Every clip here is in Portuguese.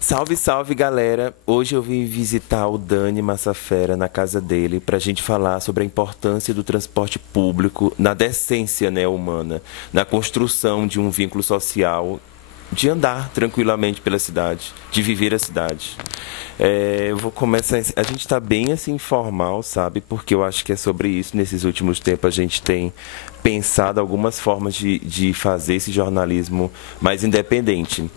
Salve, salve, galera! Hoje eu vim visitar o Dani Massafera na casa dele pra gente falar sobre a importância do transporte público na decência, né, humana, na construção de um vínculo social, de andar tranquilamente pela cidade, de viver a cidade. Eu vou começar. A gente está bem assim informal, sabe? Porque eu acho que é sobre isso. Nesses últimos tempos a gente tem pensado algumas formas de fazer esse jornalismo mais independente.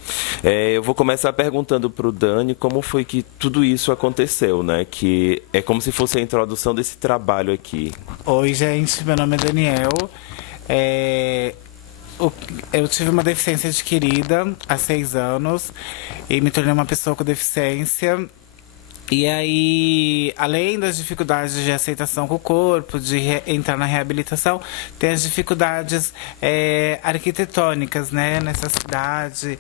Eu vou começar perguntando para o Dani como foi que tudo isso aconteceu, né? Que é como se fosse a introdução desse trabalho aqui. Oi, gente, meu nome é Daniel. É, eu tive uma deficiência adquirida há 6 anos e me tornei uma pessoa com deficiência. E aí, além das dificuldades de aceitação com o corpo, de entrar na reabilitação, tem as dificuldades arquitetônicas, né, nessa cidade,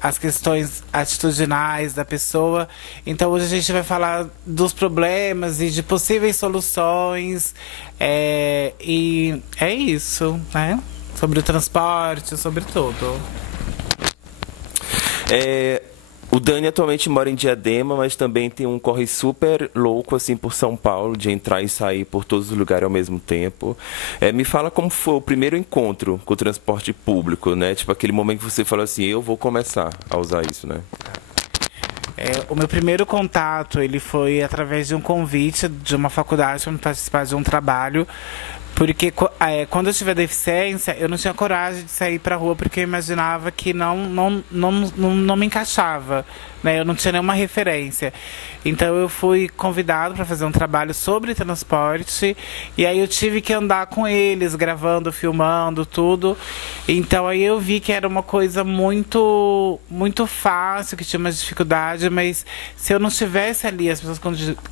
as questões atitudinais da pessoa. Então, hoje a gente vai falar dos problemas e de possíveis soluções. E é isso, né? Sobre o transporte, sobre tudo. O Dani atualmente mora em Diadema, mas também tem um corre super louco assim por São Paulo, de entrar e sair por todos os lugares ao mesmo tempo. Me fala como foi o primeiro encontro com o transporte público, né? Tipo aquele momento que você falou assim, eu vou começar a usar isso, né? O meu primeiro contato, ele foi através de um convite de uma faculdade para participar de um trabalho. Porque quando eu tive a deficiência, eu não tinha coragem de sair pra rua, porque eu imaginava que não me encaixava, né? Eu não tinha nenhuma referência. Então eu fui convidado para fazer um trabalho sobre transporte, e aí eu tive que andar com eles, gravando, filmando, tudo. Então aí eu vi que era uma coisa muito fácil, que tinha uma dificuldade, mas se eu não estivesse ali, as pessoas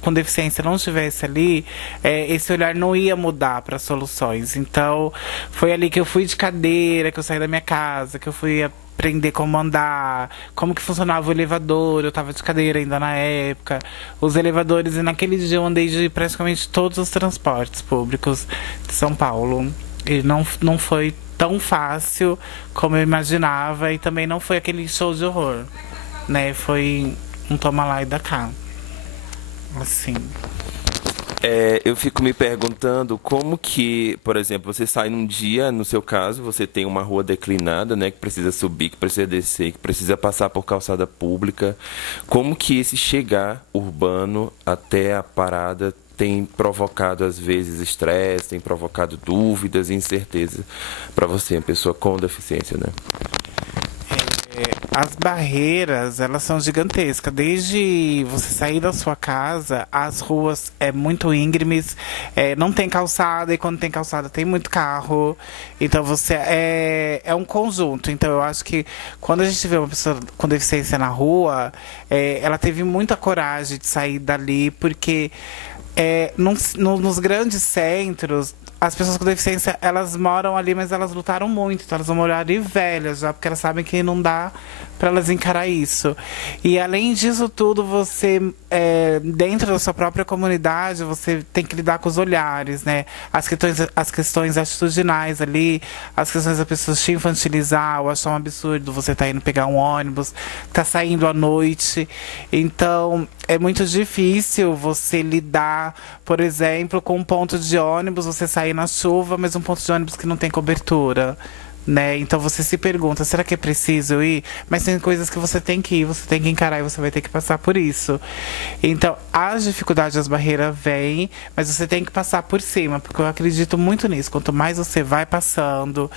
com deficiência não estivessem ali, esse olhar não ia mudar para soluções. Então foi ali que eu fui de cadeira, que eu saí da minha casa, que eu fui aprender como andar, como que funcionava o elevador. Eu tava de cadeira ainda na época, os elevadores, e naquele dia eu andei de praticamente todos os transportes públicos de São Paulo. E não foi tão fácil como eu imaginava, e também não foi aquele show de horror, né? Foi um toma lá e dá cá. Assim. Eu fico me perguntando como que, por exemplo, você sai num dia, no seu caso, você tem uma rua declinada, né, que precisa subir, que precisa descer, que precisa passar por calçada pública. Como que esse chegar urbano até a parada tem provocado, às vezes, estresse, tem provocado dúvidas e incerteza para você, uma pessoa com deficiência, né? As barreiras, elas são gigantescas. Desde você sair da sua casa, as ruas muito íngremes, não tem calçada, e quando tem calçada tem muito carro. Então você é um conjunto. Então eu acho que quando a gente vê uma pessoa com deficiência na rua, ela teve muita coragem de sair dali, porque nos grandes centros, as pessoas com deficiência, elas moram ali, mas elas lutaram muito. Então elas vão morar ali velhas já, porque elas sabem que não dá para elas encarar isso. E além disso tudo, você, dentro da sua própria comunidade, você tem que lidar com os olhares, né? As questões atitudinais ali, as questões da pessoa te infantilizar, ou achar um absurdo você tá indo pegar um ônibus, tá saindo à noite. Então é muito difícil você lidar, por exemplo, com um ponto de ônibus, você sair na chuva, mas um ponto de ônibus que não tem cobertura, né? Então você se pergunta, será que é preciso ir? Mas tem coisas que você tem que ir, você tem que encarar, e você vai ter que passar por isso. Então as dificuldades, as barreiras vêm, mas você tem que passar por cima, porque eu acredito muito nisso. Quanto mais você vai passando,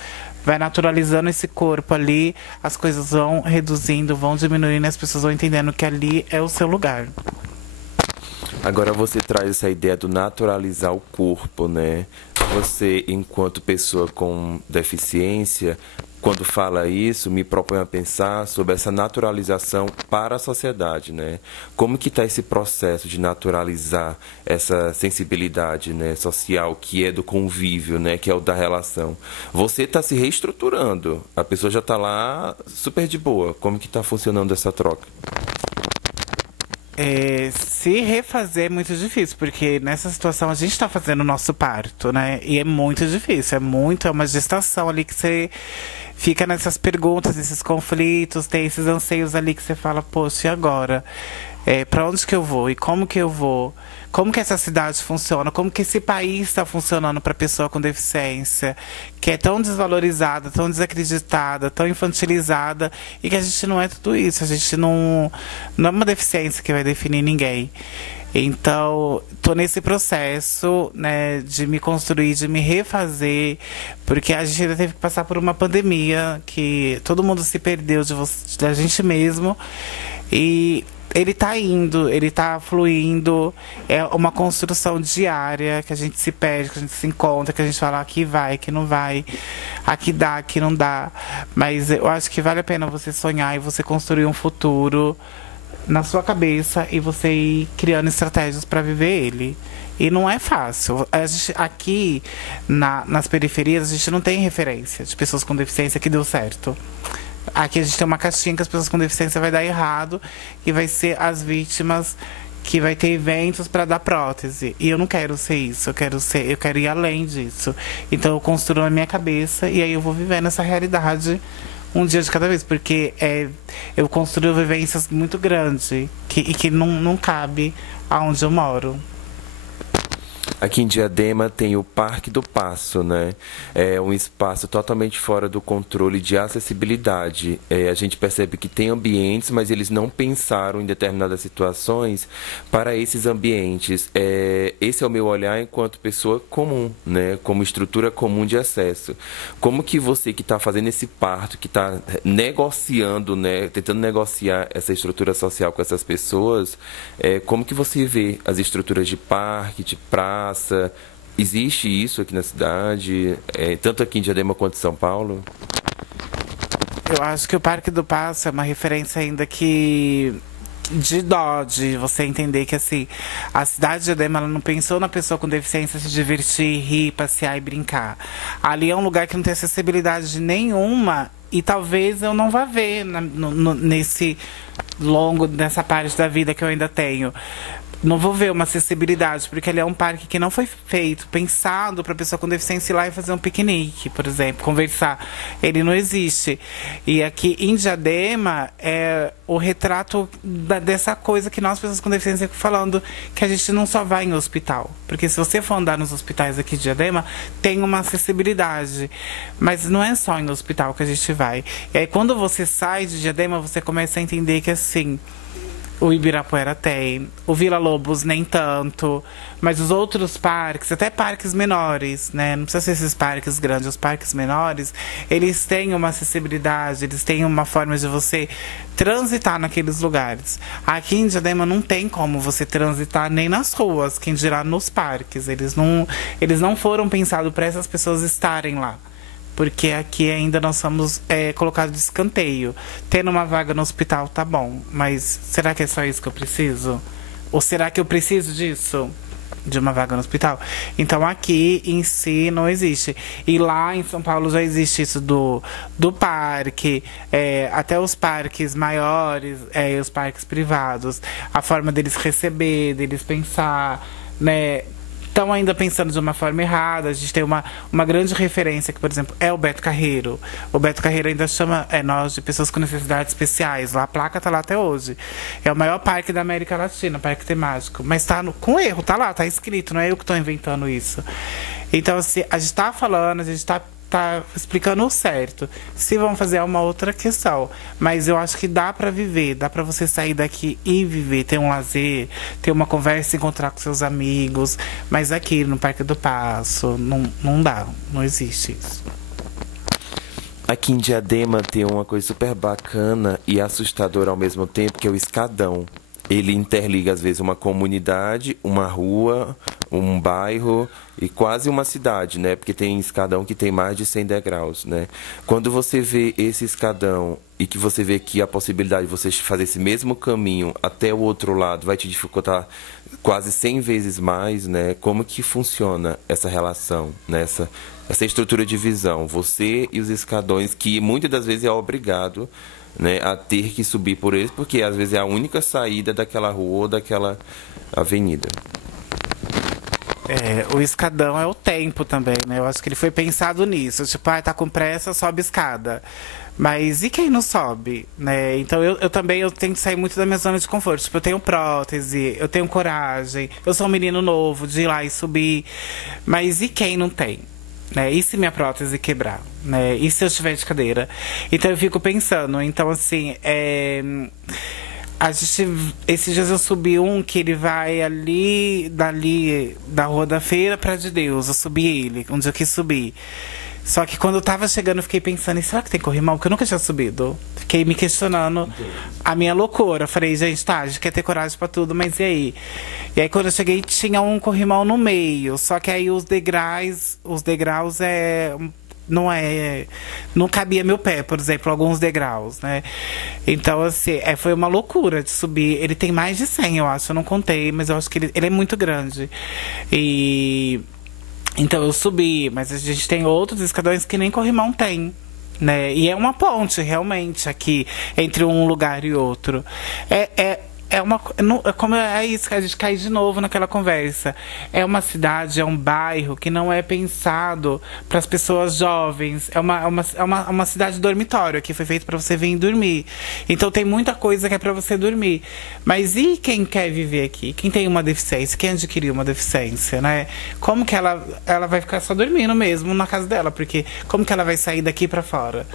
vai naturalizando esse corpo ali, as coisas vão reduzindo, vão diminuindo, e as pessoas vão entendendo que ali é o seu lugar. Agora você traz essa ideia do naturalizar o corpo, né? Você, enquanto pessoa com deficiência, quando fala isso, me propõe a pensar sobre essa naturalização para a sociedade, né? Como que está esse processo de naturalizar essa sensibilidade, né, social, que é do convívio, né, que é o da relação? Você está se reestruturando, a pessoa já está lá super de boa. Como que está funcionando essa troca? Se refazer é muito difícil, porque nessa situação a gente está fazendo o nosso parto, né? E é muito difícil, é uma gestação ali que você fica nessas perguntas, nesses conflitos, tem esses anseios ali que você fala, poxa, e agora? Para onde que eu vou? E como que eu vou? Como que essa cidade funciona? Como que esse país está funcionando para a pessoa com deficiência, que é tão desvalorizada, tão desacreditada, tão infantilizada, e que a gente não é tudo isso. A gente não é uma deficiência que vai definir ninguém. Então, tô nesse processo, né, de me construir, de me refazer, porque a gente ainda teve que passar por uma pandemia, que todo mundo se perdeu da gente mesmo. E ele tá indo, ele tá fluindo. É uma construção diária, que a gente se perde, que a gente se encontra, que a gente fala aqui vai, aqui não vai, aqui dá, aqui não dá. Mas eu acho que vale a pena você sonhar e você construir um futuro na sua cabeça e você ir criando estratégias para viver ele. E não é fácil. A gente, aqui nas periferias, a gente não tem referência de pessoas com deficiência que deu certo. Aqui a gente tem uma caixinha que as pessoas com deficiência vai dar errado e vai ser as vítimas que vai ter eventos para dar prótese. E eu não quero ser isso, eu quero ir além disso. Então eu construo na minha cabeça e aí eu vou vivendo essa realidade um dia de cada vez, porque eu construo vivências muito grandes e que não cabe aonde eu moro. Aqui em Diadema tem o Parque do Paço, né? É um espaço totalmente fora do controle de acessibilidade. A gente percebe que tem ambientes, mas eles não pensaram em determinadas situações para esses ambientes. Esse é o meu olhar enquanto pessoa comum, né? Como estrutura comum de acesso. Como que você que está fazendo esse parto, que está negociando, né? Tentando negociar essa estrutura social com essas pessoas, como que você vê as estruturas de parque, de praça? Existe isso aqui na cidade, tanto aqui em Diadema quanto em São Paulo? Eu acho que o Parque do Paço é uma referência ainda que de dó, de você entender que assim, a cidade de Diadema, ela não pensou na pessoa com deficiência se divertir, rir, passear e brincar. Ali é um lugar que não tem acessibilidade nenhuma e talvez eu não vá ver nessa parte da vida que eu ainda tenho. Não vou ver uma acessibilidade, porque ele é um parque que não foi feito, pensado para a pessoa com deficiência ir lá e fazer um piquenique, por exemplo, conversar. Ele não existe. E aqui em Diadema é o retrato dessa coisa que nós, pessoas com deficiência, falando que a gente não só vai em hospital. Porque se você for andar nos hospitais aqui de Diadema, tem uma acessibilidade. Mas não é só em hospital que a gente vai. E aí quando você sai de Diadema, você começa a entender que assim, o Ibirapuera tem, o Vila Lobos nem tanto, mas os outros parques, até parques menores, né? Não precisa ser esses parques grandes, os parques menores, eles têm uma acessibilidade, eles têm uma forma de você transitar naqueles lugares. Aqui em Diadema não tem como você transitar nem nas ruas, quem dirá nos parques. Eles não foram pensados para essas pessoas estarem lá. Porque aqui ainda nós somos colocados de escanteio. Tendo uma vaga no hospital, tá bom. Mas será que é só isso que eu preciso? Ou será que eu preciso disso? De uma vaga no hospital? Então aqui em si não existe. E lá em São Paulo já existe isso do parque, até os parques maiores, os parques privados. A forma deles receber, deles pensar, né? Estão ainda pensando de uma forma errada. A gente tem uma grande referência, que, por exemplo, é o Beto Carreiro. O Beto Carreiro ainda chama nós de pessoas com necessidades especiais. Lá, a placa está lá até hoje. É o maior parque da América Latina, parque temático. Mas está com erro, está lá, está escrito. Não é eu que estou inventando isso. Então, assim, a gente está falando, a gente está explicando o certo. Se vão fazer é uma outra questão, mas eu acho que dá para viver, dá para você sair daqui e viver, ter um lazer, ter uma conversa, encontrar com seus amigos, mas aqui no Parque do Paço não dá, não existe isso. Aqui em Diadema tem uma coisa super bacana e assustadora ao mesmo tempo, que é o escadão. Ele interliga, às vezes, uma comunidade, uma rua, um bairro e quase uma cidade, né? Porque tem escadão que tem mais de 100 degraus, né? Quando você vê esse escadão e que você vê que a possibilidade de você fazer esse mesmo caminho até o outro lado vai te dificultar quase 100 vezes mais, né? Como que funciona essa relação, né? Essa estrutura de visão? Você e os escadões, que muitas das vezes é obrigado, né, a ter que subir por eles, porque às vezes é a única saída daquela rua ou daquela avenida. O escadão é o tempo também, né? Eu acho que ele foi pensado nisso. Tipo, tá com pressa, sobe escada. Mas e quem não sobe, né? Então eu também eu tenho que sair muito da minha zona de conforto. Tipo, eu tenho prótese, eu tenho coragem. Eu sou um menino novo de ir lá e subir. Mas e quem não tem? Né? E se minha prótese quebrar? Né? E se eu estiver de cadeira? Então eu fico pensando. Então, assim, esses dias eu subi um que ele vai dali da Rua da Feira pra de Deus. Eu subi ele, onde eu quis subir. Só que quando eu tava chegando, eu fiquei pensando, será que tem corrimão? Porque eu nunca tinha subido. Fiquei me questionando a minha loucura. Eu falei, gente, tá, a gente quer ter coragem pra tudo, mas e aí? E aí quando eu cheguei, tinha um corrimão no meio. Só que aí os degraus não cabia meu pé, por exemplo, alguns degraus, né? Então, assim, foi uma loucura de subir. Ele tem mais de 100, eu acho. Eu não contei, mas eu acho que ele é muito grande. Então eu subi, mas a gente tem outros escadões que nem corrimão tem, né? E é uma ponte, realmente, aqui, entre um lugar e outro. É isso que a gente cai de novo naquela conversa. É uma cidade, é um bairro que não é pensado para as pessoas jovens. É uma cidade dormitório que foi feito para você vir dormir. Então tem muita coisa que é para você dormir. Mas e quem quer viver aqui? Quem tem uma deficiência? Quem adquiriu uma deficiência, né? Como que ela vai ficar só dormindo mesmo na casa dela? Porque como que ela vai sair daqui para fora?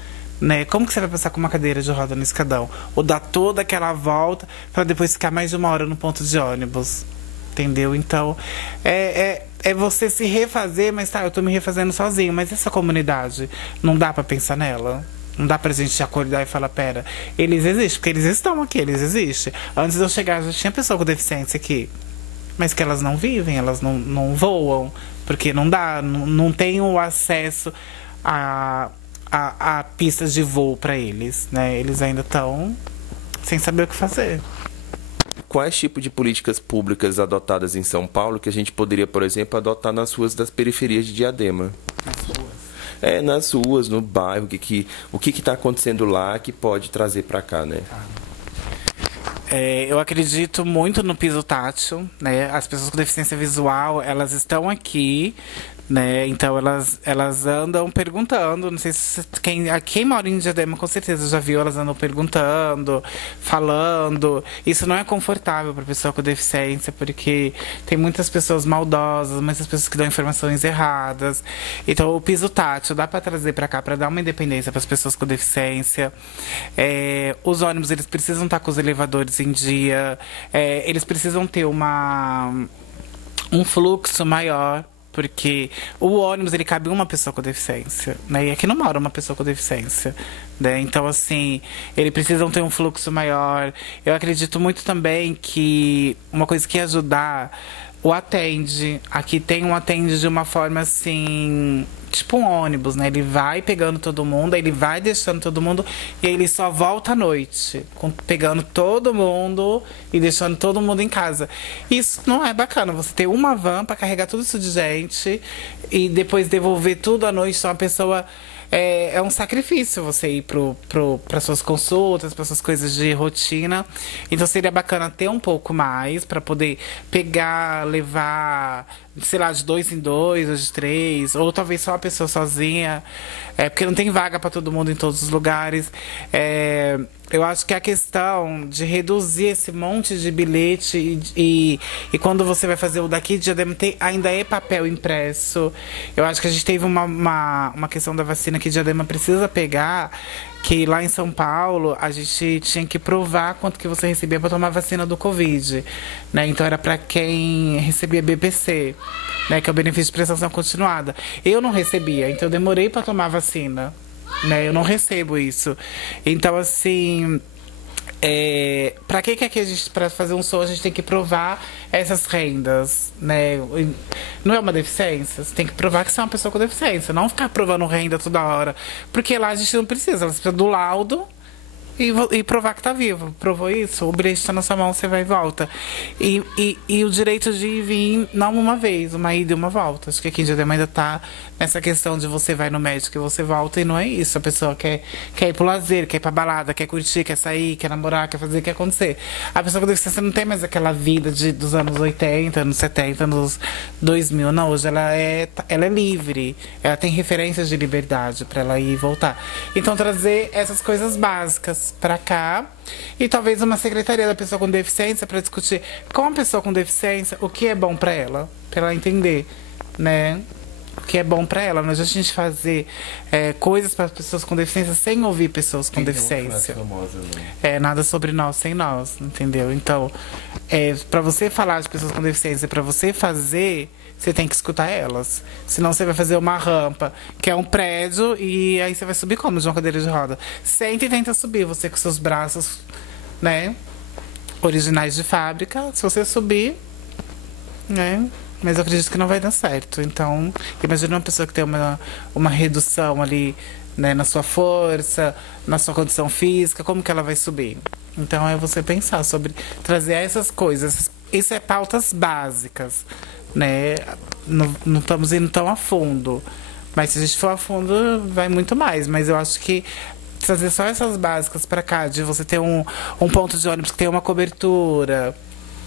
Né? Como que você vai passar com uma cadeira de roda no escadão? Ou dar toda aquela volta para depois ficar mais de 1 hora no ponto de ônibus? Entendeu? Então, é você se refazer, mas tá, eu tô me refazendo sozinho. Mas essa comunidade, não dá para pensar nela? Não dá pra gente acordar e falar, pera, eles existem, porque eles estão aqui, eles existem. Antes de eu chegar, já tinha pessoa com deficiência aqui. Mas que elas não vivem, elas não voam, porque não dá, não tem o acesso a pistas de voo para eles, né? Eles ainda estão sem saber o que fazer. Quais tipos de políticas públicas adotadas em São Paulo que a gente poderia, por exemplo, adotar nas ruas das periferias de Diadema? Nas ruas? Nas ruas, no bairro, o que está acontecendo lá que pode trazer para cá, né? Eu acredito muito no piso tátil, né? As pessoas com deficiência visual, elas estão aqui, né? Então elas andam perguntando, não sei se quem mora em Diadema com certeza já viu, elas andam perguntando, falando. Isso não é confortável para pessoa com deficiência, porque tem muitas pessoas maldosas, muitas pessoas que dão informações erradas. Então o piso tátil dá para trazer para cá para dar uma independência para as pessoas com deficiência. Os ônibus, eles precisam estar com os elevadores em dia, eles precisam ter um fluxo maior. Porque o ônibus, ele cabe uma pessoa com deficiência, né? E aqui não mora uma pessoa com deficiência, né? Então, assim, eles precisam ter um fluxo maior. Eu acredito muito também que uma coisa que ia ajudar, o atende. Aqui tem um atende de uma forma, assim, tipo um ônibus, né? Ele vai pegando todo mundo, ele vai deixando todo mundo e ele só volta à noite, pegando todo mundo e deixando todo mundo em casa. Isso não é bacana, você ter uma van para carregar tudo isso de gente e depois devolver tudo à noite. Então a pessoa... É um sacrifício você ir para suas consultas, para suas coisas de rotina. Então seria bacana ter um pouco mais para poder pegar, levar, sei lá, de 2 em 2 ou de 3, ou talvez só a pessoa sozinha, porque não tem vaga para todo mundo em todos os lugares. Eu acho que a questão de reduzir esse monte de bilhete e quando você vai fazer o daqui de Diadema ainda é papel impresso. Eu acho que a gente teve uma questão da vacina que Diadema precisa pegar, que lá em São Paulo a gente tinha que provar quanto que você recebia para tomar vacina do Covid, né? Então era para quem recebia BPC, né? Que é o benefício de prestação continuada. Eu não recebia, então eu demorei para tomar vacina, né? Eu não recebo isso. Então, assim, para que a gente, para fazer um show, a gente tem que provar essas rendas, né? Não é uma deficiência, você tem que provar que você é uma pessoa com deficiência, não ficar provando renda toda hora, porque lá a gente não precisa, você precisa do laudo e provar que tá vivo. Provou isso, o bilhete tá na sua mão, você vai e volta. E o direito de ir e vir, não uma vez, uma ida e uma volta. Acho que aqui em Diadema ainda tá nessa questão de você vai no médico e você volta, e não é isso. A pessoa quer ir pro lazer, quer ir pra balada, quer curtir, quer sair, quer namorar, quer fazer, quer acontecer. A pessoa com deficiência não tem mais aquela vida dos anos 80, anos 70, anos 2000. Não, hoje ela é livre. Ela tem referências de liberdade para ela ir e voltar. Então, trazer essas coisas básicas para cá, e talvez uma secretaria da pessoa com deficiência para discutir com a pessoa com deficiência o que é bom para ela entender, né? O que é bom para ela. Não é a gente fazer coisas para pessoas com deficiência sem ouvir pessoas com deficiência. Nada sobre nós sem nós, entendeu? Então, para você falar de pessoas com deficiência, para você fazer, você tem que escutar elas. Senão você vai fazer uma rampa, que é um prédio, e aí você vai subir como de uma cadeira de roda? Senta e tenta subir, você com seus braços, né, originais de fábrica. Se você subir, né, mas eu acredito que não vai dar certo. Então, imagina uma pessoa que tem uma redução ali, né, na sua força, na sua condição física, como que ela vai subir? Então, é você pensar sobre trazer essas coisas. Isso é pautas básicas, né? Não estamos indo tão a fundo. Mas se a gente for a fundo, vai muito mais. Mas eu acho que trazer só essas básicas para cá, de você ter um ponto de ônibus que tem uma cobertura,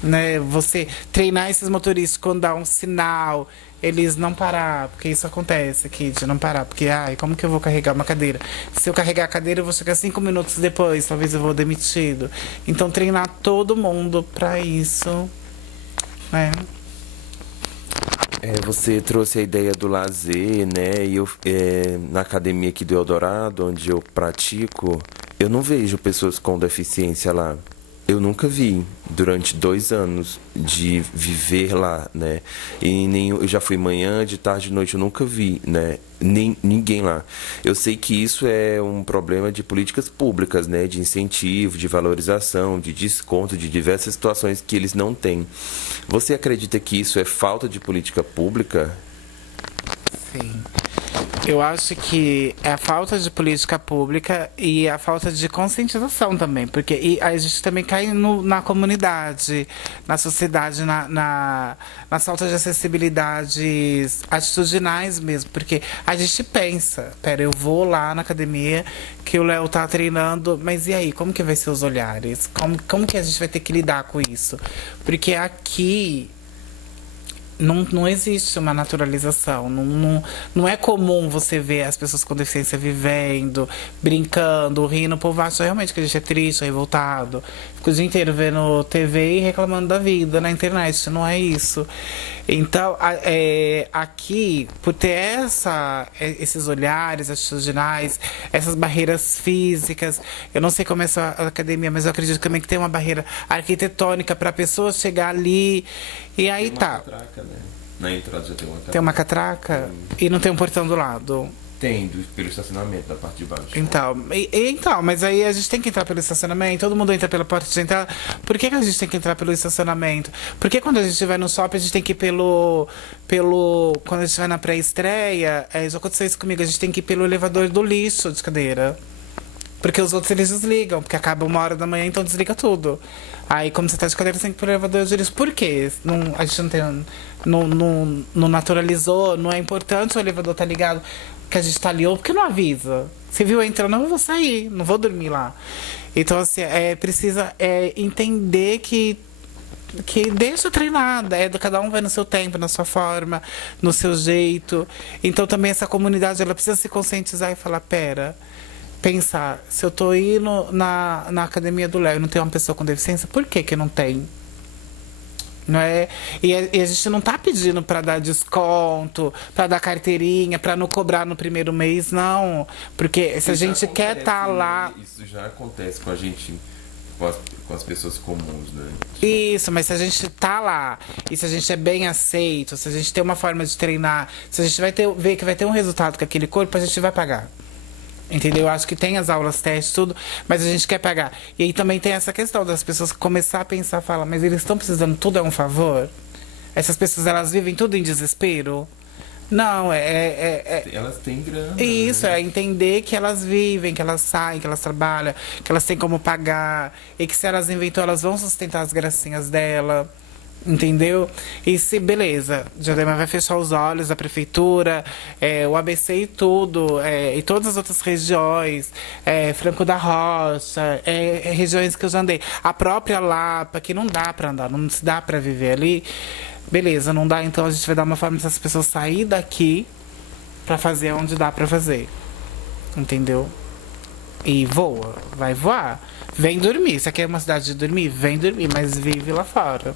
né? Você treinar esses motoristas quando dá um sinal, eles não parar, porque isso acontece aqui, de não parar, porque como que eu vou carregar uma cadeira? Se eu carregar a cadeira, eu vou chegar 5 minutos depois, talvez eu vou demitido. Então, treinar todo mundo para isso, né? Você trouxe a ideia do lazer, né? E eu, na academia aqui do Eldorado, onde eu pratico, eu não vejo pessoas com deficiência lá. Eu nunca vi durante 2 anos de viver lá, né? Eu já fui manhã, de tarde, de noite, eu nunca vi, né? Ninguém lá. Eu sei que isso é um problema de políticas públicas, né? De incentivo, de valorização, de desconto, de diversas situações que eles não têm. Você acredita que isso é falta de política pública? Sim. Eu acho que é a falta de política pública e a falta de conscientização também, porque a gente também cai na comunidade, na sociedade, nas faltas de acessibilidades atitudinais mesmo, porque a gente pensa, eu vou lá na academia que o Léo tá treinando, mas e aí, como que vai ser os olhares? Como que a gente vai ter que lidar com isso? Porque aqui não existe uma naturalização. Não é comum você ver as pessoas com deficiência vivendo, brincando, rindo. O povo acha realmente que a gente é triste, revoltado. Fica o dia inteiro vendo TV e reclamando da vida na internet. Não é isso. Então, aqui, por ter esses olhares atitudinais, essas barreiras físicas, eu não sei como é a academia, mas eu acredito também que tem uma barreira arquitetônica para a pessoa chegar ali. E aí tem uma catraca, né? Na entrada já tem uma catraca. Tem uma catraca? E não tem um portão do lado? Tem, pelo estacionamento, da parte de baixo. Então, mas aí a gente tem que entrar pelo estacionamento, todo mundo entra pela porta de entrada. Por que a gente tem que entrar pelo estacionamento? Porque quando a gente vai no shopping, a gente tem que ir pelo quando a gente vai na pré-estreia, já aconteceu isso comigo, a gente tem que ir pelo elevador do lixo de cadeira. Porque os outros eles desligam, porque acaba 1h da manhã, então desliga tudo. Aí, como você tá de cadeira, você tem que ir pro elevador de lixo. Por quê? A gente não tem. Não naturalizou, não é importante o elevador tá ligado, que a gente tá ali, ou porque não avisa. Você viu entrando, eu vou sair, não vou dormir lá. Então, assim, precisa entender que deixa treinar, cada um vai no seu tempo, na sua forma, no seu jeito. Então, também essa comunidade, ela precisa se conscientizar e falar, pensar, se eu tô indo na academia do Léo e não tem uma pessoa com deficiência, por que não tem? Não é? E a gente não tá pedindo para dar desconto, para dar carteirinha, para não cobrar no primeiro mês, não. Porque se a gente quer estar lá... Isso já acontece com a gente, com as pessoas comuns, né? Isso, mas se a gente tá lá, e se a gente é bem aceito, se a gente tem uma forma de treinar, se a gente vai ver que vai ter um resultado com aquele corpo, a gente vai pagar. Entendeu? Eu acho que tem as aulas testes, tudo, mas a gente quer pagar. E aí também tem essa questão das pessoas começar a pensar, falar, mas eles estão precisando, tudo é um favor? Essas pessoas, elas vivem tudo em desespero? Não, Elas têm grana. isso, né? é entender que elas vivem, que elas saem, que elas trabalham, que elas têm como pagar. E que se elas inventam, elas vão sustentar as gracinhas dela. Entendeu? E se, beleza, Diadema vai fechar os olhos, a prefeitura, o ABC e tudo, e todas as outras regiões, Franco da Rocha, regiões que eu já andei. A própria Lapa, que não dá pra andar, não se dá pra viver ali. Beleza, não dá, então a gente vai dar uma forma dessas pessoas sair daqui pra fazer onde dá pra fazer. Entendeu? E voa, vai voar. Vem dormir. Se aqui é uma cidade de dormir, vem dormir, mas vive lá fora.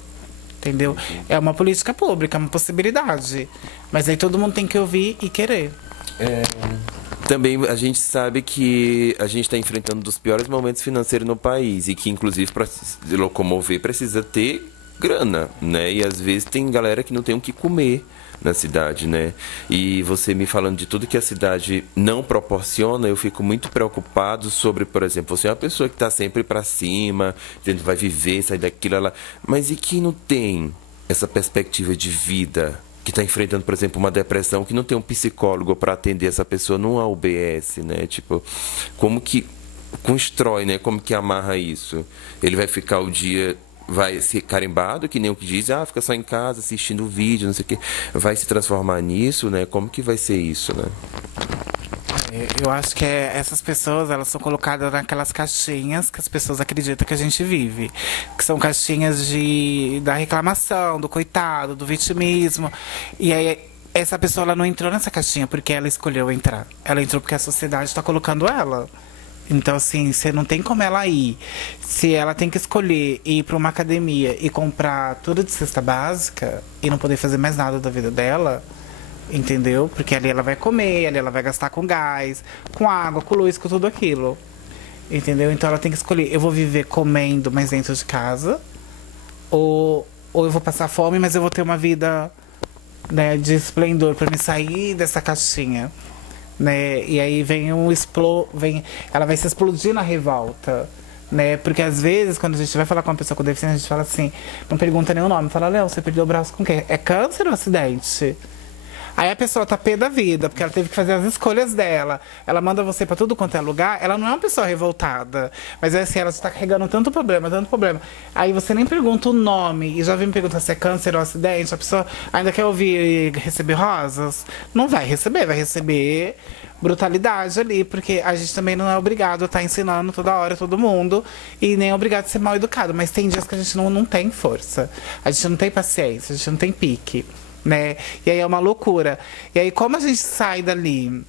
Entendeu? É uma política pública, é uma possibilidade. Mas aí todo mundo tem que ouvir e querer. Também a gente sabe que a gente está enfrentando um dos piores momentos financeiros no país e que, inclusive, para se locomover precisa ter grana, né? E às vezes tem galera que não tem o que comer na cidade, né? E você me falando de tudo que a cidade não proporciona, eu fico muito preocupado sobre, por exemplo, você é uma pessoa que está sempre para cima, dizendo que vai viver, sair daquilo, mas e quem não tem essa perspectiva de vida? Que está enfrentando, por exemplo, uma depressão, que não tem um psicólogo para atender essa pessoa numa UBS, né? Tipo, como que constrói, né? Como que amarra isso? Ele vai ficar o dia, vai ser carimbado, que nem o que diz, fica só em casa assistindo o vídeo, não sei o quê. Vai se transformar nisso, né? Como que vai ser isso, né? Eu acho que essas pessoas, elas são colocadas naquelas caixinhas que as pessoas acreditam que a gente vive. Que são caixinhas da reclamação, do coitado, do vitimismo. E aí, essa pessoa, ela não entrou nessa caixinha porque ela escolheu entrar. Ela entrou porque a sociedade está colocando ela. Então, assim, você não tem como ela ir. Se ela tem que escolher ir para uma academia e comprar tudo de cesta básica e não poder fazer mais nada da vida dela, entendeu? Porque ali ela vai comer, ali ela vai gastar com gás, com água, com luz, com tudo aquilo. Entendeu? Então ela tem que escolher, eu vou viver comendo, mas dentro de casa, ou eu vou passar fome, mas eu vou ter uma vida, né, de esplendor para me sair dessa caixinha. Né? E aí ela vai se explodir na revolta, né? Porque às vezes quando a gente vai falar com uma pessoa com deficiência, a gente fala assim, não pergunta nem o nome, fala: Léo, você perdeu o braço com o quê? É câncer ou acidente? Aí a pessoa tá pé da vida, porque ela teve que fazer as escolhas dela. Ela manda você pra tudo quanto é lugar. Ela não é uma pessoa revoltada. Mas é assim, ela está carregando tanto problema, tanto problema. Aí você nem pergunta o nome. E já vem me perguntar se é câncer ou acidente. A pessoa ainda quer ouvir e receber rosas? Não vai receber brutalidade ali. Porque a gente também não é obrigado a estar ensinando toda hora todo mundo. E nem é obrigado a ser mal educado. Mas tem dias que a gente não tem força. A gente não tem paciência, a gente não tem pique. Né? E aí é uma loucura. E aí como a gente sai dali,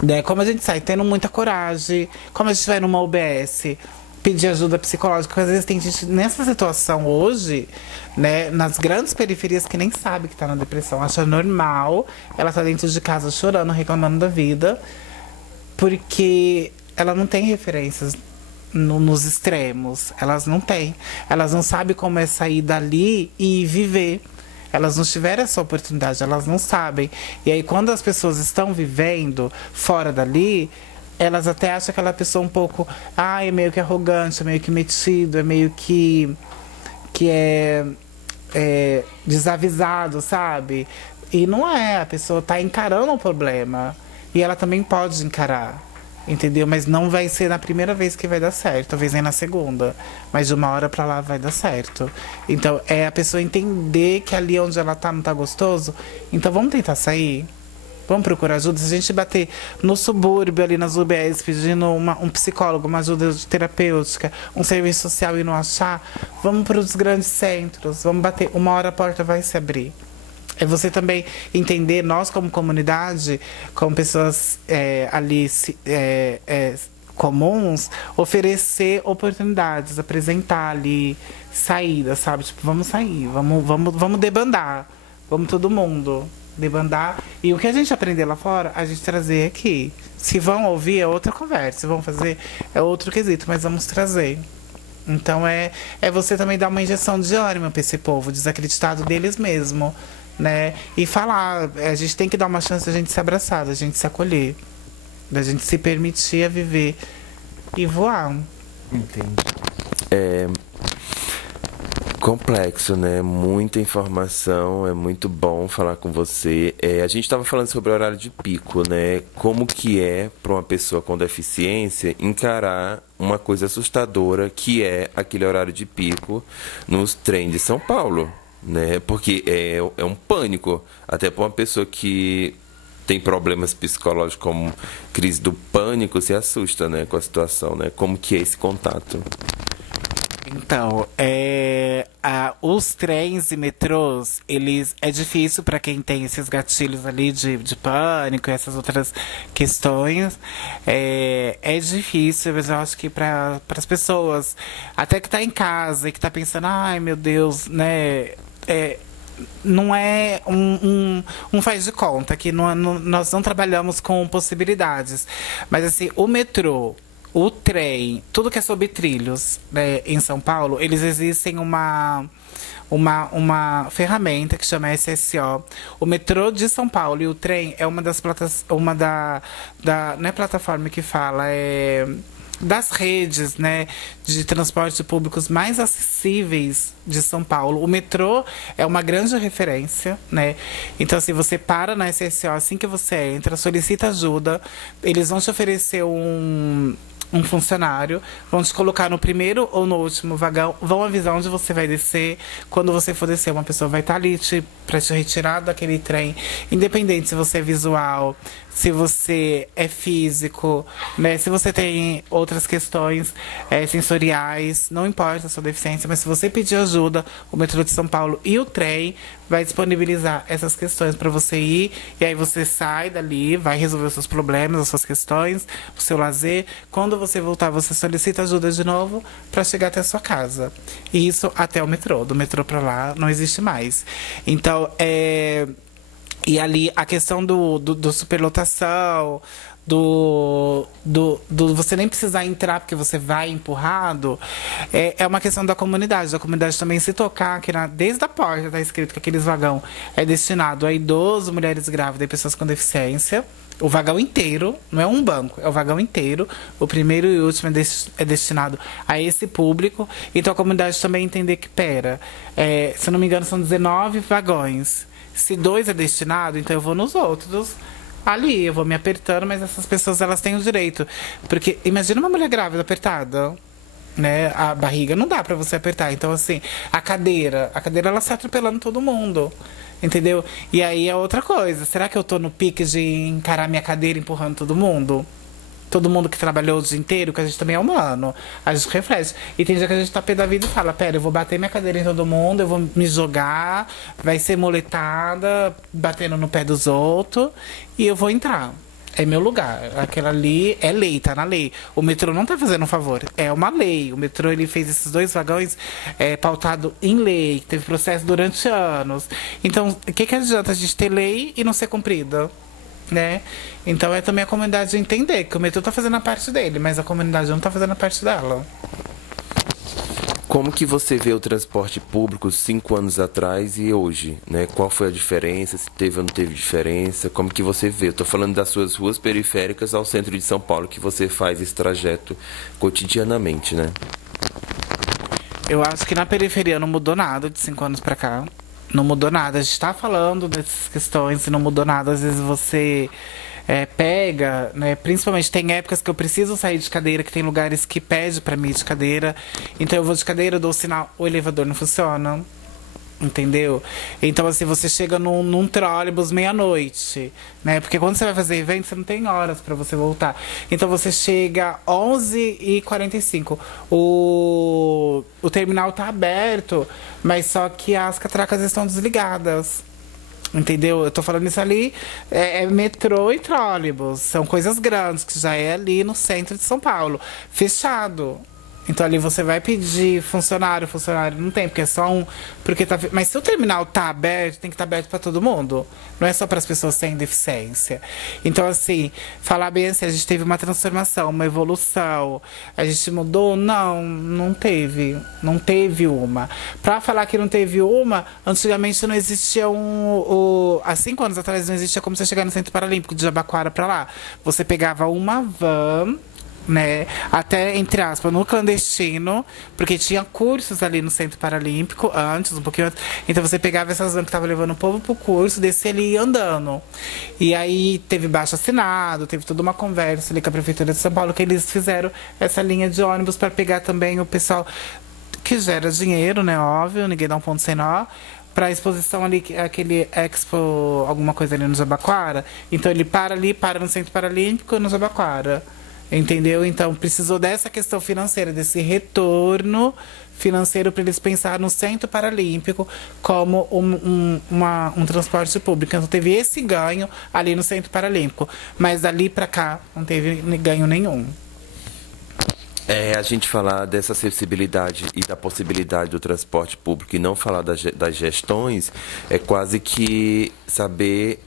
né? Como a gente sai tendo muita coragem, como a gente vai numa UBS pedir ajuda psicológica, porque às vezes tem gente nessa situação hoje, né, nas grandes periferias, que nem sabe que tá na depressão, acha normal, ela tá dentro de casa chorando, reclamando da vida, porque ela não tem referências nos extremos, elas não têm, elas não sabem como é sair dali e viver. Elas não tiveram essa oportunidade, elas não sabem. E aí, quando as pessoas estão vivendo fora dali, elas até acham aquela pessoa um pouco... é meio que arrogante, é meio que metido, é meio que é desavisado, sabe? E não é, a pessoa está encarando o problema. E ela também pode encarar. Entendeu? Mas não vai ser na primeira vez que vai dar certo, talvez nem na segunda, mas de uma hora pra lá vai dar certo. Então é a pessoa entender que ali onde ela tá não tá gostoso, então vamos tentar sair, vamos procurar ajuda. Se a gente bater no subúrbio ali nas UBS pedindo um psicólogo, uma ajuda terapêutica, um serviço social e não achar, vamos para os grandes centros, vamos bater, uma hora a porta vai se abrir. É você também entender, nós como comunidade, como pessoas ali comuns, oferecer oportunidades, apresentar ali saídas, sabe? Tipo, vamos sair, vamos debandar, vamos todo mundo debandar. E o que a gente aprender lá fora, a gente trazer aqui. Se vão ouvir, é outra conversa. Se vão fazer, é outro quesito, mas vamos trazer. Então é você também dar uma injeção de ânimo para esse povo, desacreditado deles mesmo. Né? E falar, a gente tem que dar uma chance da gente se abraçar, da gente se acolher, da gente se permitir a viver e voar. Entendi. Complexo, né? Muita informação, é muito bom falar com você. A gente estava falando sobre o horário de pico, né? Como que é para uma pessoa com deficiência encarar uma coisa assustadora que é aquele horário de pico nos trens de São Paulo, né? Porque é um pânico, até para uma pessoa que tem problemas psicológicos como crise do pânico, se assusta, né, com a situação, né? Como que é esse contato? Então, os trens e metrôs, eles é difícil para quem tem esses gatilhos ali de pânico e essas outras questões. É difícil, mas eu acho que para as pessoas, até que tá em casa e que tá pensando, ai meu Deus, né? Não é um faz de conta, que nós não trabalhamos com possibilidades. Mas assim, o metrô, o trem, tudo que é sobre trilhos, né, em São Paulo, eles existem uma ferramenta que chama SSO. O metrô de São Paulo e o trem é uma das não é plataforma que fala, das redes, né, de transporte públicos mais acessíveis de São Paulo. O metrô é uma grande referência, né? Então, assim, você para na SSO assim que você entra, solicita ajuda, eles vão te oferecer um funcionário, vão te colocar no primeiro ou no último vagão, vão avisar onde você vai descer. Quando você for descer, uma pessoa vai estar ali para te retirar daquele trem, independente se você é visual, se você é físico, né? Se você tem outras questões sensoriais, não importa a sua deficiência, mas se você pedir ajuda, o metrô de São Paulo e o trem vai disponibilizar essas questões para você ir, e aí você sai dali, vai resolver os seus problemas, as suas questões, o seu lazer. Quando você voltar, você solicita ajuda de novo para chegar até a sua casa. E isso até o metrô. Do metrô para lá não existe mais. Então, e ali a questão do superlotação, do você nem precisar entrar porque você vai empurrado, é uma questão da comunidade. A comunidade também se tocar, que desde a porta está escrito que aquele vagão é destinado a idosos, mulheres grávidas e pessoas com deficiência. O vagão inteiro, não é um banco, é o vagão inteiro. O primeiro e o último é destinado a esse público. Então a comunidade também entender que, se eu não me engano, são 19 vagões. Se 2 é destinado, então eu vou nos outros. Ali, eu vou me apertando, mas essas pessoas, elas têm o direito. Porque imagina uma mulher grávida apertada, né? A barriga não dá pra você apertar. Então, assim, a cadeira ela sai atropelando todo mundo. Entendeu? E aí é outra coisa. Será que eu tô no pique de encarar minha cadeira empurrando todo mundo? Todo mundo que trabalhou o dia inteiro, que a gente também é humano. A gente reflete. E tem dia que a gente tá pé da vida e fala, eu vou bater minha cadeira em todo mundo, eu vou me jogar, vai ser moletada, batendo no pé dos outros, e eu vou entrar. É meu lugar. Aquela ali é lei, tá na lei. O metrô não tá fazendo um favor, é uma lei. O metrô, ele fez esses 2 vagões pautado em lei, teve processo durante anos. Então, o que adianta a gente ter lei e não ser cumprida? Né? Então é também a comunidade entender que o metrô tá fazendo a parte dele, mas a comunidade não tá fazendo a parte dela. Como que você vê o transporte público 5 anos atrás e hoje, né? Qual foi a diferença? Se teve ou não teve diferença? Como que você vê? Eu tô falando das suas ruas periféricas ao centro de São Paulo, que você faz esse trajeto cotidianamente, né? Eu acho que na periferia não mudou nada de 5 anos pra cá. Não mudou nada. A gente tá falando dessas questões e não mudou nada. Às vezes você pega, né? Principalmente tem épocas que eu preciso sair de cadeira, que tem lugares que pede pra mim ir de cadeira. Então eu vou de cadeira, eu dou o sinal, o elevador não funciona. Entendeu? Então, assim, você chega num trólebus meia-noite, né? Porque quando você vai fazer evento, você não tem horas pra você voltar. Então, você chega 11h45. O terminal tá aberto, mas só que as catracas estão desligadas. Entendeu? Eu tô falando isso ali, metrô e trólebus. São coisas grandes, que já é ali no centro de São Paulo. Fechado. Então ali você vai pedir funcionário não tem, porque é só um. Mas se o terminal tá aberto, tem que estar aberto para todo mundo. Não é só para as pessoas sem deficiência. Então, assim, falar bem assim, a gente teve uma transformação, uma evolução. A gente mudou? Não teve. Não teve uma. Para falar que não teve uma, antigamente não existia há 5 anos atrás não existia como você chegar no Centro Paralímpico de Jabaquara para lá. Você pegava uma van né? Até, entre aspas, no clandestino, porque tinha cursos ali no Centro Paralímpico antes, um pouquinho antes. Então você pegava essas vans que estavam levando o povo pro curso, descia ali e ia andando. E aí teve baixo assinado, teve toda uma conversa ali com a Prefeitura de São Paulo, que eles fizeram essa linha de ônibus para pegar também o pessoal que gera dinheiro, né? Óbvio, ninguém dá um ponto sem nó. Para a exposição ali, aquele Expo, alguma coisa ali no Jabaquara. Então ele para ali, para no Centro Paralímpico no Jabaquara. Entendeu? Então precisou dessa questão financeira, desse retorno financeiro para eles pensar no Centro Paralímpico como um transporte público. Então teve esse ganho ali no Centro Paralímpico. Mas dali para cá não teve ganho nenhum. A gente falar dessa acessibilidade e da possibilidade do transporte público e não falar das gestões é quase que saber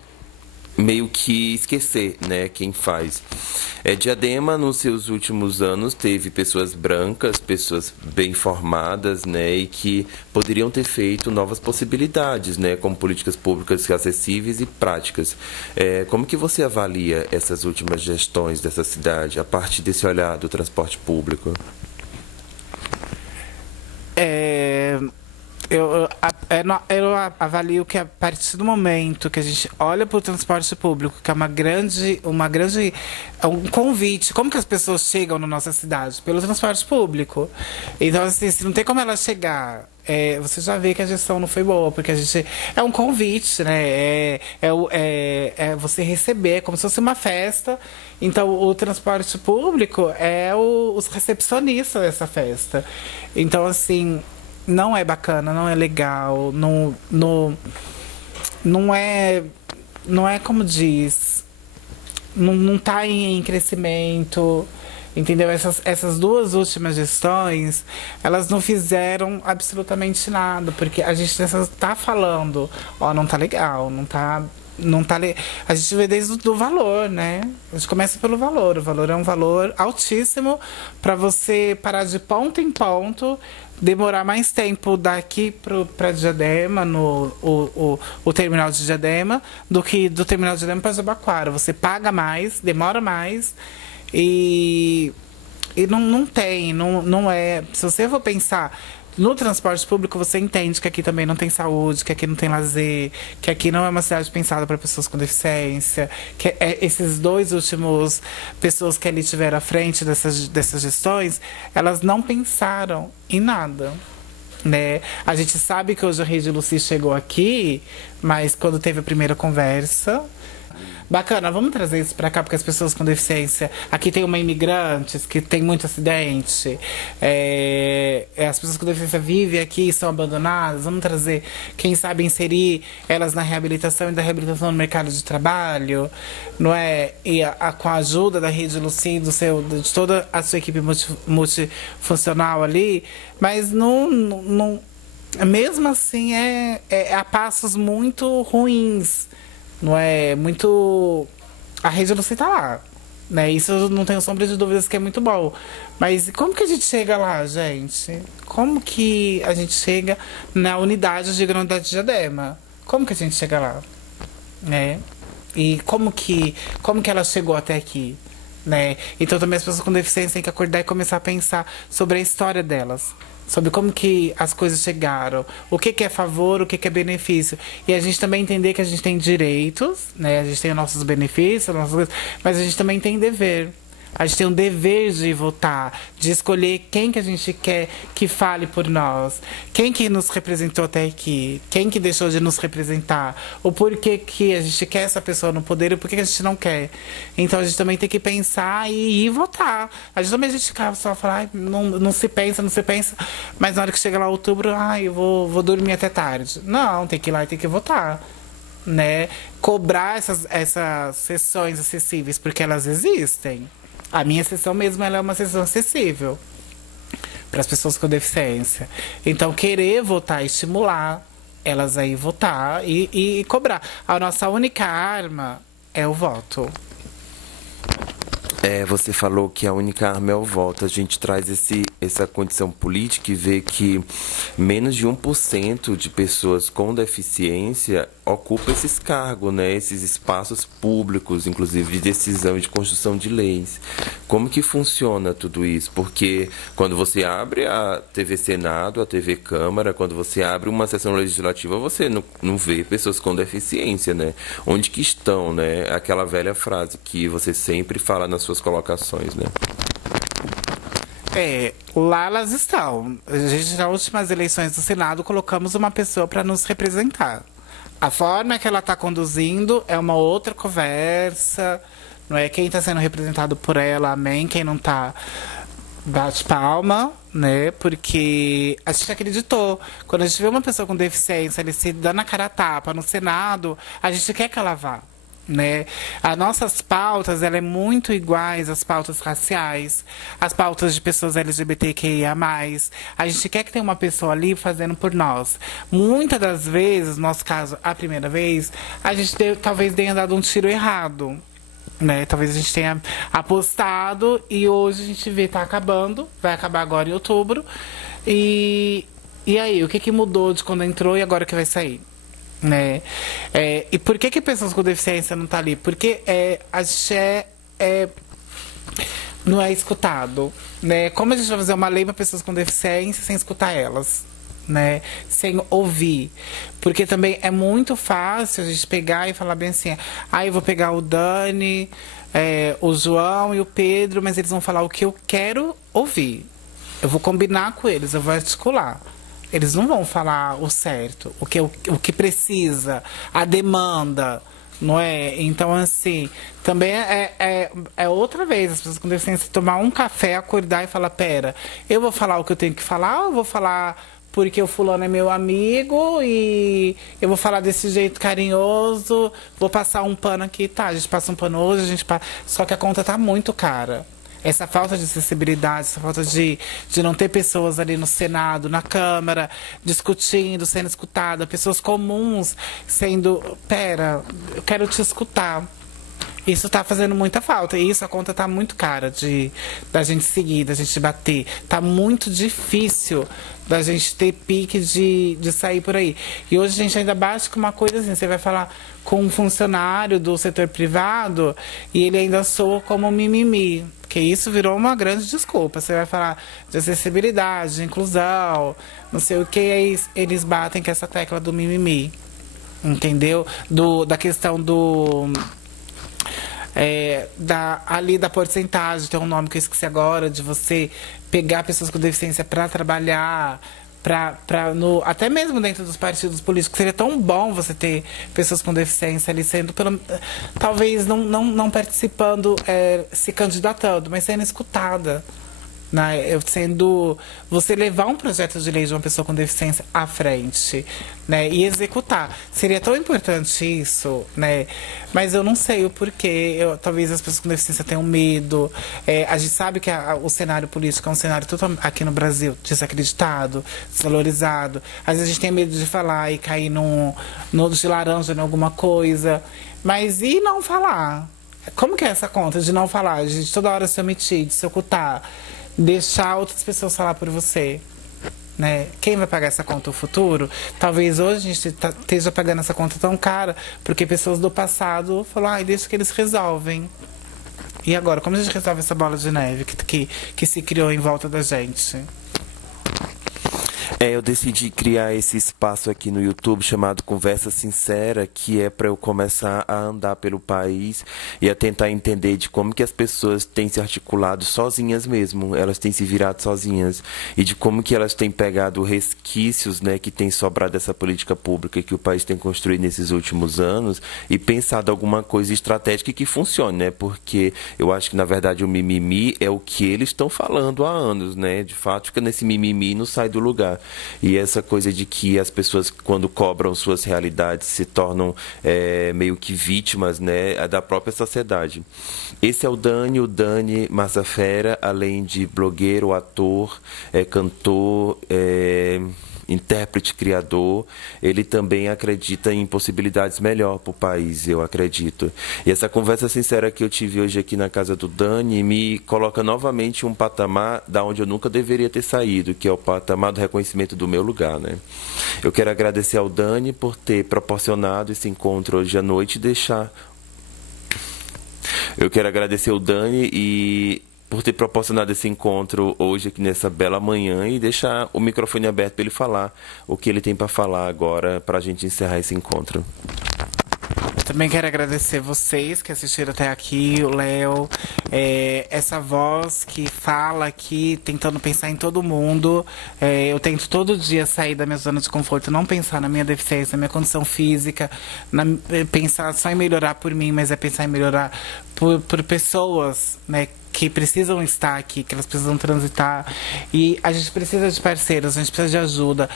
meio que esquecer, né, quem faz. Diadema, nos seus últimos anos, teve pessoas brancas, pessoas bem formadas, né, e que poderiam ter feito novas possibilidades, né, como políticas públicas acessíveis e práticas. Como que você avalia essas últimas gestões dessa cidade, a partir desse olhar do transporte público? Eu avalio que a partir do momento que a gente olha para o transporte público, que é um convite, como que as pessoas chegam na nossa cidade? Pelo transporte público. Então, assim, se não tem como ela chegar, você já vê que a gestão não foi boa, porque a gente é um convite, né? É você receber, é como se fosse uma festa. Então, o transporte público é os recepcionistas dessa festa. Então, assim, não é bacana, não é legal, não é como diz, não tá em crescimento, entendeu? Essas duas últimas gestões, elas não fizeram absolutamente nada, porque a gente tá falando, não tá legal, a gente vê desde o valor, né? A gente começa pelo valor. O valor é um valor altíssimo para você parar de ponto em ponto, demorar mais tempo daqui para Diadema, o terminal de Diadema, do que do terminal de Diadema para Jabaquara. Você paga mais, demora mais e não é. Se você for pensar no transporte público, você entende que aqui também não tem saúde, que aqui não tem lazer, que aqui não é uma cidade pensada para pessoas com deficiência, que esses dois últimos pessoas que ali tiveram à frente dessas gestões, elas não pensaram em nada, né? A gente sabe que hoje a Rede Lucy chegou aqui, mas quando teve a primeira conversa, bacana, vamos trazer isso pra cá, porque as pessoas com deficiência... Aqui tem uma imigrantes que tem muito acidente. As pessoas com deficiência vivem aqui e são abandonadas. Vamos trazer, quem sabe, inserir elas na reabilitação e da reabilitação no mercado de trabalho, não é? E com a ajuda da Rede Lucy, de toda a sua equipe multifuncional ali. Mas não mesmo assim, a passos muito ruins. Não é muito... A Rede Lucy tá lá, né? Isso eu não tenho sombra de dúvidas que é muito bom. Mas como que a gente chega lá, gente? Como que a gente chega na unidade de Grande de Diadema? Como que a gente chega lá? Né? E como que ela chegou até aqui? Né? Então também as pessoas com deficiência têm que acordar e começar a pensar sobre a história delas. Sobre como que as coisas chegaram, o que é favor, o que é benefício. E a gente também entender que a gente tem direitos, né? A gente tem os nossos benefícios, mas a gente também tem dever. A gente tem um dever de votar, de escolher quem que a gente quer que fale por nós. Quem que nos representou até aqui, quem que deixou de nos representar. O porquê que a gente quer essa pessoa no poder e por que a gente não quer. Então a gente também tem que pensar e ir votar. A gente fica só falar, não se pensa, mas na hora que chega lá outubro, eu vou dormir até tarde. Não, tem que ir lá e tem que votar. Né? Cobrar essas sessões acessíveis, porque elas existem. A minha sessão mesmo, ela é uma sessão acessível para as pessoas com deficiência. Então, querer votar, estimular elas aí votar e cobrar. A nossa única arma é o voto. Você falou que a única arma é o voto. A gente traz essa condição política e vê que menos de 1% de pessoas com deficiência ocupa esses cargos, né? Esses espaços públicos, inclusive de decisão e de construção de leis. Como que funciona tudo isso? Porque quando você abre a TV Senado, a TV Câmara, quando você abre uma sessão legislativa, você não vê pessoas com deficiência, né? Onde que estão, né? Aquela velha frase que você sempre fala nas suas colocações, né? Lá elas estão. A gente, nas últimas eleições do Senado, colocamos uma pessoa para nos representar. A forma que ela está conduzindo é uma outra conversa, não é? Quem está sendo representado por ela, amém. Quem não está, bate palma, né? Porque a gente acreditou. Quando a gente vê uma pessoa com deficiência, ele se dando a cara a tapa no Senado, a gente quer que ela vá. Né? As nossas pautas, ela é muito iguais às pautas raciais, às pautas de pessoas LGBTQIA+. A gente quer que tenha uma pessoa ali fazendo por nós. Muitas das vezes, no nosso caso, a primeira vez, a gente talvez tenha dado um tiro errado. Né? Talvez a gente tenha apostado e hoje a gente vê tá acabando, vai acabar agora em outubro. E aí, o que mudou de quando entrou e agora que vai sair? Né? E por que pessoas com deficiência não tá ali? Porque a gente não é escutado, né? Como a gente vai fazer uma lei para pessoas com deficiência sem escutar elas, né? Sem ouvir? Porque também é muito fácil a gente pegar e falar bem assim: eu vou pegar o Dani, o João e o Pedro, mas eles vão falar o que eu quero ouvir. Eu vou combinar com eles, eu vou articular. Eles não vão falar o certo, o que precisa, a demanda, não é? Então, assim, também é outra vez, as pessoas com deficiência tomar um café, acordar e falar: pera, eu vou falar o que eu tenho que falar ou eu vou falar porque o fulano é meu amigo e eu vou falar desse jeito carinhoso, vou passar um pano aqui, tá? A gente passa um pano hoje, a gente passa... Só que a conta tá muito cara. Essa falta de acessibilidade, essa falta de não ter pessoas ali no Senado, na Câmara, discutindo, sendo escutada, pessoas comuns sendo: pera, eu quero te escutar. Isso tá fazendo muita falta. E isso, a conta tá muito cara da gente seguir, da gente bater. Tá muito difícil da gente ter pique de sair por aí. E hoje a gente ainda bate com uma coisa assim: você vai falar com um funcionário do setor privado e ele ainda soa como mimimi. Porque isso virou uma grande desculpa. Você vai falar de acessibilidade, de inclusão, não sei o que, aí eles batem com essa tecla do mimimi. Entendeu? Da questão do... ali da porcentagem, tem um nome que eu esqueci agora, de você pegar pessoas com deficiência para trabalhar, até mesmo dentro dos partidos políticos. Seria tão bom você ter pessoas com deficiência ali sendo, talvez não participando, se candidatando, mas sendo escutada. Né? Você levar um projeto de lei de uma pessoa com deficiência à frente, né? E executar. Seria tão importante isso, né? Mas eu não sei o porquê. Talvez as pessoas com deficiência tenham medo. A gente sabe que o cenário político é um cenário totalmente, aqui no Brasil, desacreditado, desvalorizado. Às vezes a gente tem medo de falar e cair no de laranja em alguma coisa. Mas e não falar? Como que é essa conta de não falar? De toda hora se omitir, de se ocultar, deixar outras pessoas falar por você, né? Quem vai pagar essa conta no futuro? Talvez hoje a gente esteja pagando essa conta tão cara porque pessoas do passado falaram: deixa que eles resolvem. E agora, como a gente resolve essa bola de neve que se criou em volta da gente? Eu decidi criar esse espaço aqui no YouTube chamado Conversa Sincera, que é para eu começar a andar pelo país e a tentar entender de como que as pessoas têm se articulado sozinhas mesmo, elas têm se virado sozinhas, e de como que elas têm pegado resquícios, né, que tem sobrado dessa política pública que o país tem construído nesses últimos anos e pensado alguma coisa estratégica que funcione, né? Porque eu acho que, na verdade, o mimimi é o que eles estão falando há anos, né? De fato, fica nesse mimimi e não sai do lugar. E essa coisa de que as pessoas, quando cobram suas realidades, se tornam meio que vítimas, né, da própria sociedade. Esse é o Dani Massafera, além de blogueiro, ator, cantor, intérprete, criador, ele também acredita em possibilidades melhor para o país, eu acredito. E essa conversa sincera que eu tive hoje aqui na casa do Dani me coloca novamente um patamar da onde eu nunca deveria ter saído, que é o patamar do reconhecimento do meu lugar, né? Eu quero agradecer ao Dani por ter proporcionado esse encontro hoje à noite e deixar... Eu quero agradecer ao Dani e por ter proporcionado esse encontro hoje aqui nessa bela manhã e deixar o microfone aberto para ele falar o que ele tem para falar agora para a gente encerrar esse encontro. Também quero agradecer vocês que assistiram até aqui, o Léo, essa voz que fala aqui, tentando pensar em todo mundo. Eu tento todo dia sair da minha zona de conforto, não pensar na minha deficiência, na minha condição física, pensar só em melhorar por mim, mas é pensar em melhorar por pessoas, né, que precisam estar aqui, que elas precisam transitar. E a gente precisa de parceiros, a gente precisa de ajuda.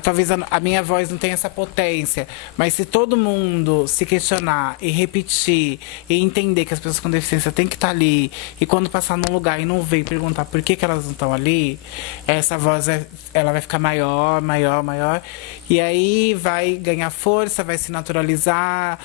Talvez a minha voz não tenha essa potência, mas se todo mundo se questionar e repetir e entender que as pessoas com deficiência têm que estar ali, e quando passar num lugar e não ver e perguntar por que elas não estão ali, essa voz ela vai ficar maior, maior, maior, e aí vai ganhar força, vai se naturalizar.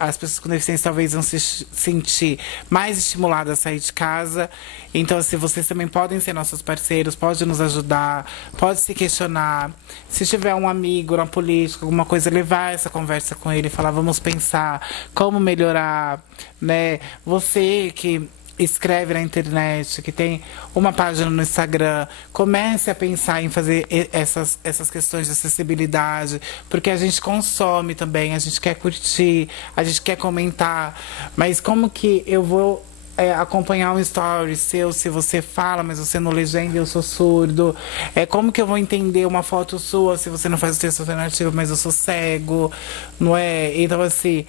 As pessoas com deficiência talvez vão se sentir mais estimuladas a sair de casa. Então, assim, vocês também podem ser nossos parceiros, podem nos ajudar, pode se questionar. Se tiver um amigo na política, alguma coisa, levar essa conversa com ele, falar, vamos pensar como melhorar, né? Você que escreve na internet, que tem uma página no Instagram, comece a pensar em fazer essas questões de acessibilidade, porque a gente consome também, a gente quer curtir, a gente quer comentar, mas como que eu vou acompanhar um story seu se você fala, mas você não legenda e eu sou surdo? Como que eu vou entender uma foto sua se você não faz o texto alternativo, mas eu sou cego? Não é? Então, assim,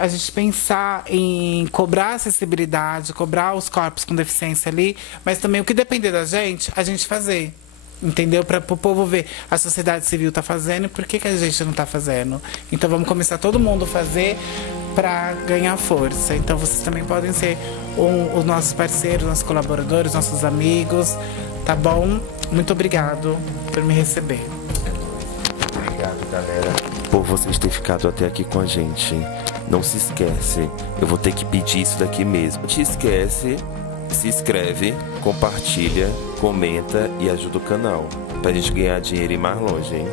a gente pensar em cobrar acessibilidade, cobrar os corpos com deficiência ali, mas também o que depender da gente, a gente fazer. Entendeu? Para o povo ver a sociedade civil tá fazendo, por que a gente não tá fazendo? Então vamos começar todo mundo a fazer para ganhar força. Então vocês também podem ser os nossos parceiros, nossos colaboradores, nossos amigos, tá bom? Muito obrigado por me receber. Obrigado, galera, por vocês terem ficado até aqui com a gente. Não se esquece, eu vou ter que pedir isso daqui mesmo. Não te esquece, se inscreve, compartilha, comenta e ajuda o canal pra gente ganhar dinheiro e ir mais longe, hein?